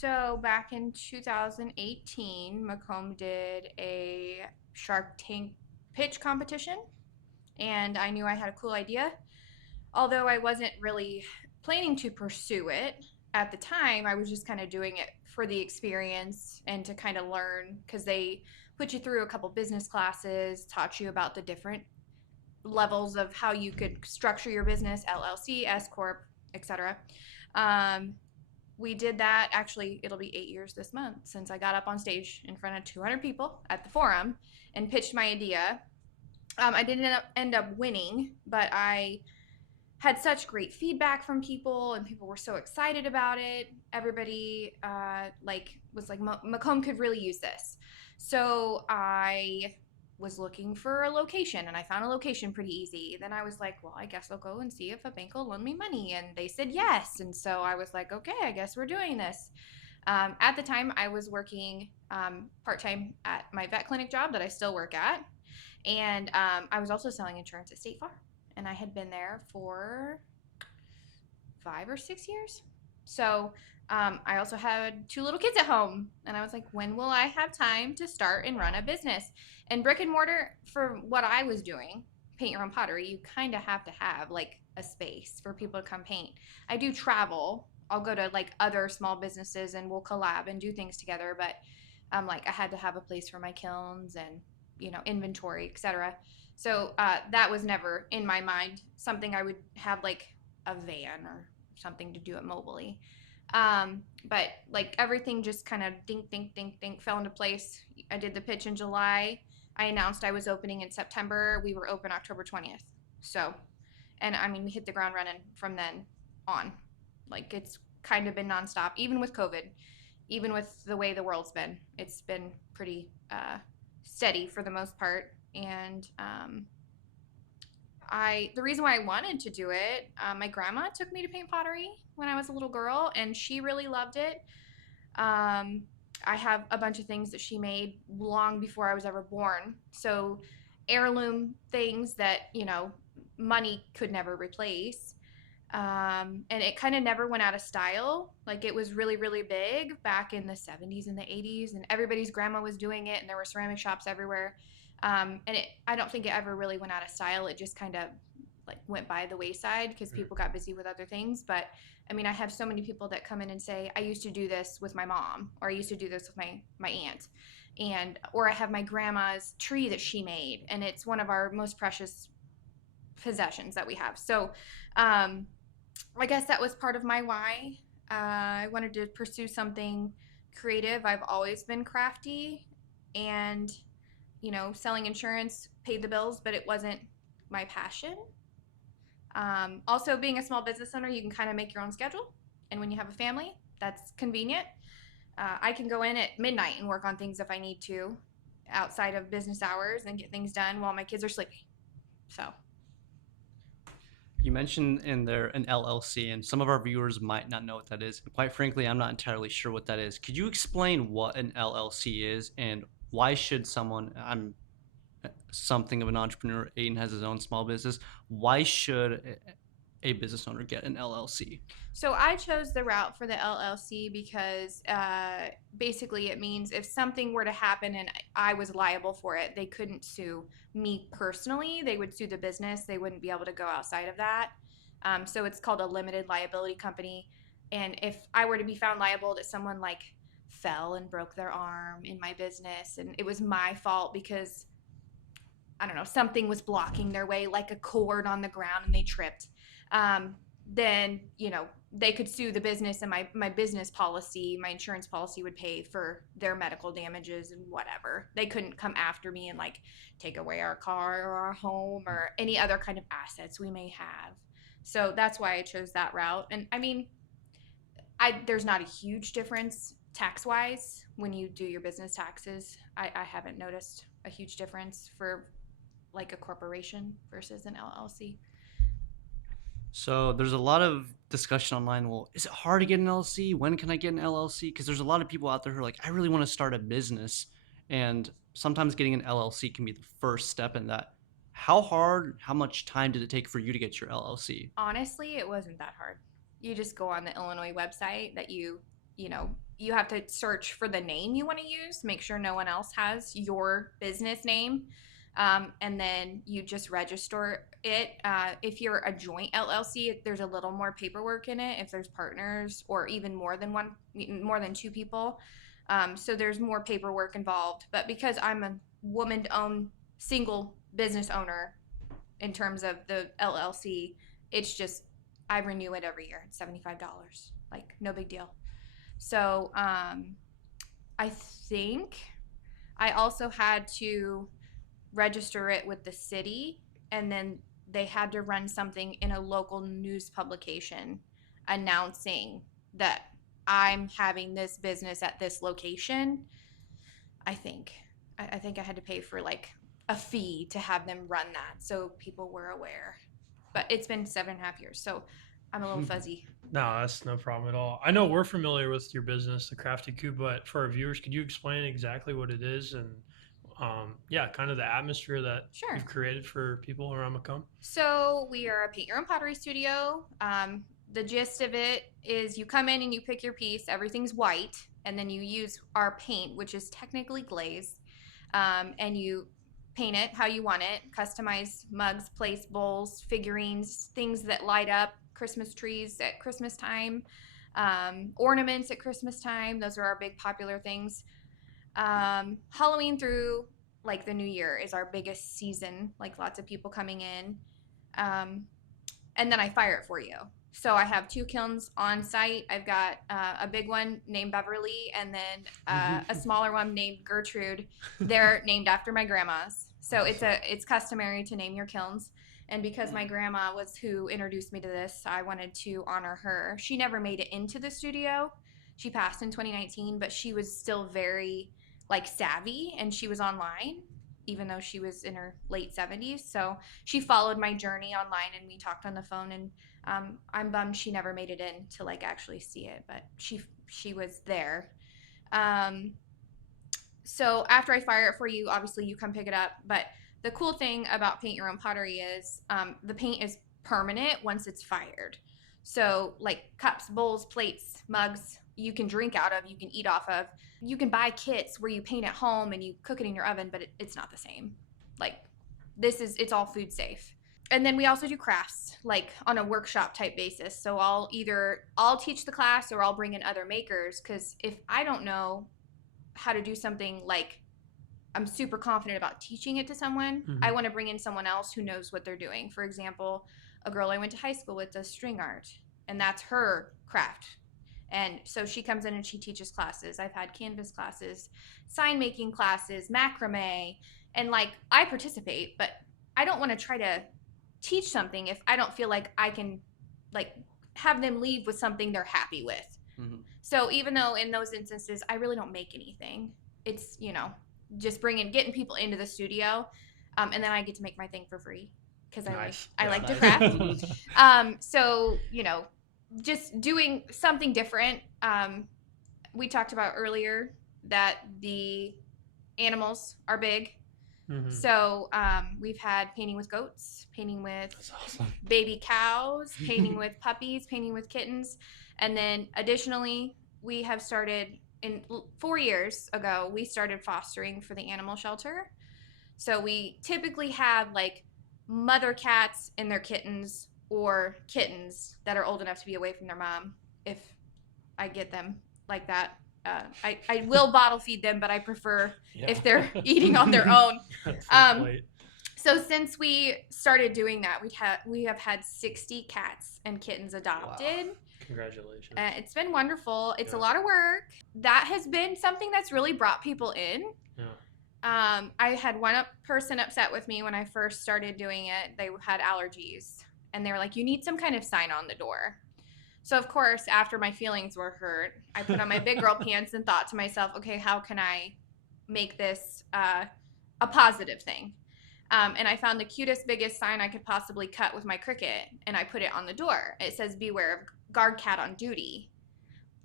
So back in 2018, Macomb did a Shark Tank pitch competition, and I knew I had a cool idea. Although I wasn't really planning to pursue it at the time, I was just kind of doing it for the experience and to kind of learn because they put you through a couple business classes, taught you about the different levels of how you could structure your business, LLC, S corp, etc. Um, we did that. Actually, it'll be 8 years this month since I got up on stage in front of 200 people at the forum and pitched my idea. I didn't end up winning, but I had such great feedback from people, and people were so excited about it. Everybody was like, Macomb could really use this. So I was looking for a location, and I found a location pretty easy. Then I was like, well, I guess I'll go and see if a bank will loan me money, and they said yes. And so I was like, okay, I guess we're doing this. At the time, I was working part time at my vet clinic job that I still work at, and I was also selling insurance at State Farm, and I had been there for 5 or 6 years. So I also had two little kids at home, and I was like, when will I have time to start and run a business? And brick and mortar, for what I was doing, paint your own pottery, you kind of have to have like a space for people to come paint. I do travel. I'll go to like other small businesses and we'll collab and do things together, but like I had to have a place for my kilns and inventory, etc. So that was never in my mind something I would have like a van or something to do it mobily. But like everything just kind of dink, dink, dink, dink fell into place. I did the pitch in July. I announced I was opening in September. We were open October 20th. So, and I mean, we hit the ground running from then on. Like it's kind of been nonstop, even with COVID, even with the way the world's been. It's been pretty steady for the most part. And the reason why I wanted to do it, my grandma took me to paint pottery when I was a little girl, and she really loved it. I have a bunch of things that she made long before I was ever born. So heirloom things that money could never replace. And it kind of never went out of style. Like it was really, really big back in the 70s and the 80s, and everybody's grandma was doing it, and there were ceramic shops everywhere. I don't think it ever really went out of style. It just kind of like went by the wayside because people got busy with other things. But I mean, I have so many people that come in and say, I used to do this with my mom, or I used to do this with my aunt, or I have my grandma's tree that she made, and it's one of our most precious possessions that we have. So, I guess that was part of my why. I wanted to pursue something creative. I've always been crafty, and selling insurance paid the bills, but it wasn't my passion. Also, being a small business owner, you can kind of make your own schedule. And when you have a family, that's convenient. I can go in at midnight and work on things if I need to outside of business hours and get things done while my kids are sleeping. So, You mentioned in there an LLC, and some of our viewers might not know what that is. And quite frankly, I'm not entirely sure what that is. Could you explain what an LLC is and why should someone, I'm something of an entrepreneur, Aiden has his own small business, why should a business owner get an LLC? So I chose the route for the LLC because basically it means if something were to happen and I was liable for it, they couldn't sue me personally. They would sue the business. They wouldn't be able to go outside of that. So it's called a limited liability company. And if I were to be found liable that someone like fell and broke their arm in my business and it was my fault because I don't know, something was blocking their way, like a cord on the ground, and they tripped. Then they could sue the business, and my business policy, my insurance policy would pay for their medical damages and whatever. They couldn't come after me and like take away our car or our home or any other kind of assets we may have. So that's why I chose that route. And I mean, there's not a huge difference tax wise when you do your business taxes. I haven't noticed a huge difference for like a corporation versus an LLC. So there's a lot of discussion online. Well, is it hard to get an LLC? When can I get an LLC? Because there's a lot of people out there who are like, I really want to start a business. And sometimes getting an LLC can be the first step in that. How hard, how much time did it take for you to get your LLC? Honestly, it wasn't that hard. You just go on the Illinois website that you know, you have to search for the name you want to use, make sure no one else has your business name. And then you just register it. If you're a joint LLC, there's a little more paperwork in it if there's partners or even more than two people. So there's more paperwork involved. But because I'm a woman-owned single business owner in terms of the LLC, it's just I renew it every year. It's $75, like no big deal. So I think I also had to register it with the city, and then they had to run something in a local news publication announcing that I'm having this business at this location. I think I think I had to pay for like a fee to have them run that so people were aware. But it's been 7.5 years, so I'm a little fuzzy. No, that's no problem at all. I know we're familiar with your business, the Crafty Coop, but for our viewers, could you explain exactly what it is and, yeah, kind of the atmosphere that Sure. you've created for people around Macomb? So we are a paint your own pottery studio. The gist of it is you come in and you pick your piece. Everything's white, and then you use our paint, which is technically glaze, and you paint it how you want it. Customize mugs, plates, bowls, figurines, things that light up. Christmas trees at Christmas time, ornaments at Christmas time. Those are our big popular things. Halloween through like the New Year is our biggest season. Like lots of people coming in, and then I fire it for you. So I have 2 kilns on site. I've got a big one named Beverly, and then a smaller one named Gertrude. They're named after my grandmas. So it's customary to name your kilns. And because my grandma was who introduced me to this, I wanted to honor her. She never made it into the studio. She passed in 2019, but she was still very like savvy, and she was online even though she was in her late 70s. So she followed my journey online, and we talked on the phone, and I'm bummed she never made it in to like actually see it, but she was there. So after I fire it for you, obviously you come pick it up. But the cool thing about Paint Your Own Pottery is the paint is permanent once it's fired. So like cups, bowls, plates, mugs, you can drink out of, you can eat off of. You can buy kits where you paint at home and you cook it in your oven, but it's not the same. Like it's all food safe. And then we also do crafts, like on a workshop type basis. So I'll teach the class or I'll bring in other makers, because if I don't know how to do something, like I'm super confident about teaching it to someone, I want to bring in someone else who knows what they're doing. For example, a girl I went to high school with does string art, and that's her craft. And so she comes in and she teaches classes. I've had canvas classes, sign making classes, macrame, and like I participate, but I don't want to try to teach something if I don't feel like I can like have them leave with something they're happy with. So even though in those instances I really don't make anything, it's, just getting people into the studio, and then I get to make my thing for free because I like to craft. So just doing something different. We talked about earlier that the animals are big. So we've had painting with goats, painting with baby cows, painting with puppies, painting with kittens. And then additionally, we have started 4 years ago, we started fostering for the animal shelter. So we typically have like mother cats and their kittens, or kittens that are old enough to be away from their mom, if I get them like that. I will bottle feed them, but I prefer if they're eating on their own. So since we started doing that, we have had 60 cats and kittens adopted. Wow. Congratulations. It's been wonderful. It's a lot of work. That has been something that's really brought people in. I had one person upset with me when I first started doing it. They had allergies, and they were like, you need some kind of sign on the door. So of course, after my feelings were hurt, I put on my big girl pants and thought to myself, okay, how can I make this a positive thing? And I found the cutest, biggest sign I could possibly cut with my Cricut, and I put it on the door. It says, beware of guard cat on duty.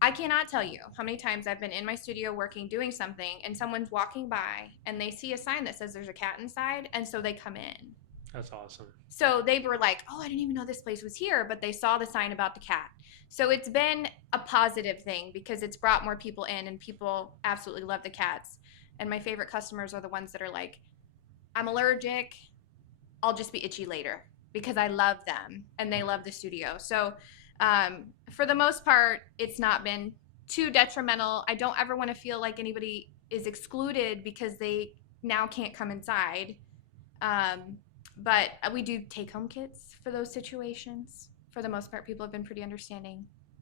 I cannot tell you how many times I've been in my studio working, doing something, and someone's walking by and they see a sign that says there's a cat inside, and so they come in. That's awesome. So they were like, oh, I didn't even know this place was here, but they saw the sign about the cat. So it's been a positive thing because it's brought more people in, and people absolutely love the cats. And my favorite customers are the ones that are like, I'm allergic, I'll just be itchy later, because I love them and they love the studio. So for the most part, it's not been too detrimental. I don't ever want to feel like anybody is excluded because they now can't come inside. Um, but we do take home kits for those situations. For the most part, people have been pretty understanding.